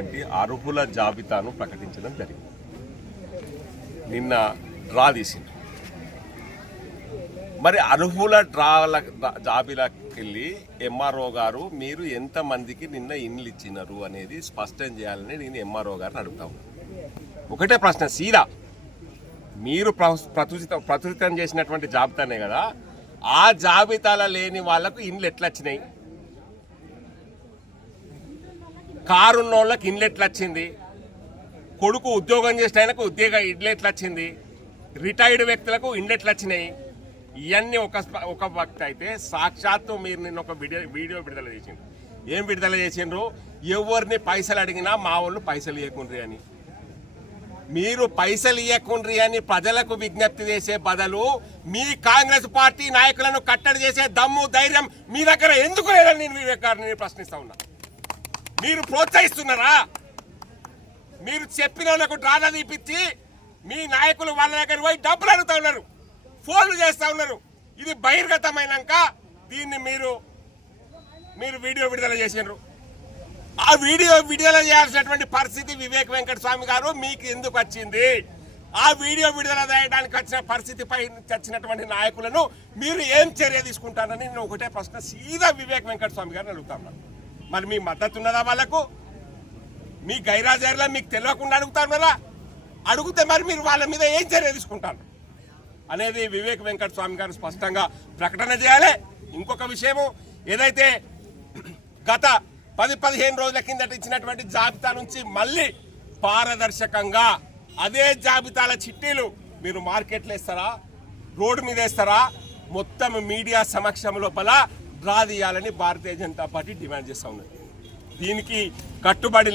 చేసినటువంటి అర్హుల జాబితాను ప్రకటించడం జరిగింది. నిన్న డ్రా తీసింది. మరి అర్హుల జాబితాకి వెళ్ళి ఎంఆర్ఓ గారు మీరు ఎంతమందికి నిన్న ఇండ్లు ఇచ్చినారు అనేది స్పష్టం చేయాలని నేను ఎంఆర్ఓ గారిని అడుగుతాను. ఒకటే ప్రశ్న సీదా, మీరు ప్రచురితం చేసినటువంటి జాబితానే కదా, ఆ జాబితాలో లేని వాళ్లకు ఇండ్లు ఎట్లా వచ్చినాయి? కారున్న వాళ్ళకి ఇండ్లు ఎట్లా వచ్చింది? కొడుకు ఉద్యోగం చేసిన ఆయనకు ఇండ్లు ఎట్లా వచ్చింది? రిటైర్డ్ వ్యక్తులకు ఇండ్లు ఎట్లా వచ్చినాయి? ఇవన్నీ ఒక భక్తి అయితే, సాక్షాత్తు మీరు నిన్న ఒక వీడియో విడుదల చేసిండ్రు. ఏం విడుదల చేసిండ్రు? ఎవరిని పైసలు అడిగినా మా వాళ్ళు పైసలు ఇవ్వకుండ్రి అని. మీరు పైసలు ఇవ్వకుండ్రి అని ప్రజలకు విజ్ఞప్తి చేసే బదులు మీ కాంగ్రెస్ పార్టీ నాయకులను కట్టడి చేసే దమ్ము ధైర్యం మీ దగ్గర ఎందుకు లేదని నేను వివేకాన్ని ప్రశ్నిస్తా ఉన్నా. మీరు ప్రోత్సహిస్తున్నారా? మీరు చెప్పిన వాళ్ళకు డ్రాలా తీపిచ్చి మీ నాయకులు వాళ్ళ దగ్గర పోయి డబ్బులు అడుగుతా ఉన్నారు, ఫోన్లు చేస్తా ఉన్నారు. ఇది బహిర్గతమైనాక దీన్ని మీరు వీడియో విడుదల చేసినారు. ఆ వీడియో విడుదల చేయాల్సినటువంటి పరిస్థితి వివేక్ వెంకటస్వామి గారు మీకు ఎందుకు వచ్చింది? ఆ వీడియో విడుదల చేయడానికి వచ్చిన పరిస్థితిపై వచ్చినటువంటి నాయకులను మీరు ఏం చర్య తీసుకుంటారని నేను ఒకటే ప్రశ్న సీదా వివేక్ వెంకటస్వామి గారిని అడుగుతాను. మరి మీ మద్దతు ఉన్నదా వాళ్ళకు? మీ గైరాజారిలా మీకు తెలియకుండా అడుగుతారా? అడిగితే మరి మీరు వాళ్ళ మీద ఏం చర్య తీసుకుంటారు అనేది వివేక్ వెంకటస్వామి గారు స్పష్టంగా ప్రకటన చేయాలి. ఇంకొక విషయము, ఏదైతే గత 10-15 రోజుల కిందట ఇచ్చినటువంటి జాబితా నుంచి మళ్ళీ పారదర్శకంగా అదే జాబితాల చిట్టీలు మీరు మార్కెట్లో ఇస్తారా, రోడ్డు మీద వేస్తారా, మొత్తం మీడియా సమక్షం లోపల డ్రా తీయాలని భారతీయ జనతా పార్టీ డిమాండ్ చేస్తూ ఉన్నది. దీనికి కట్టుబడి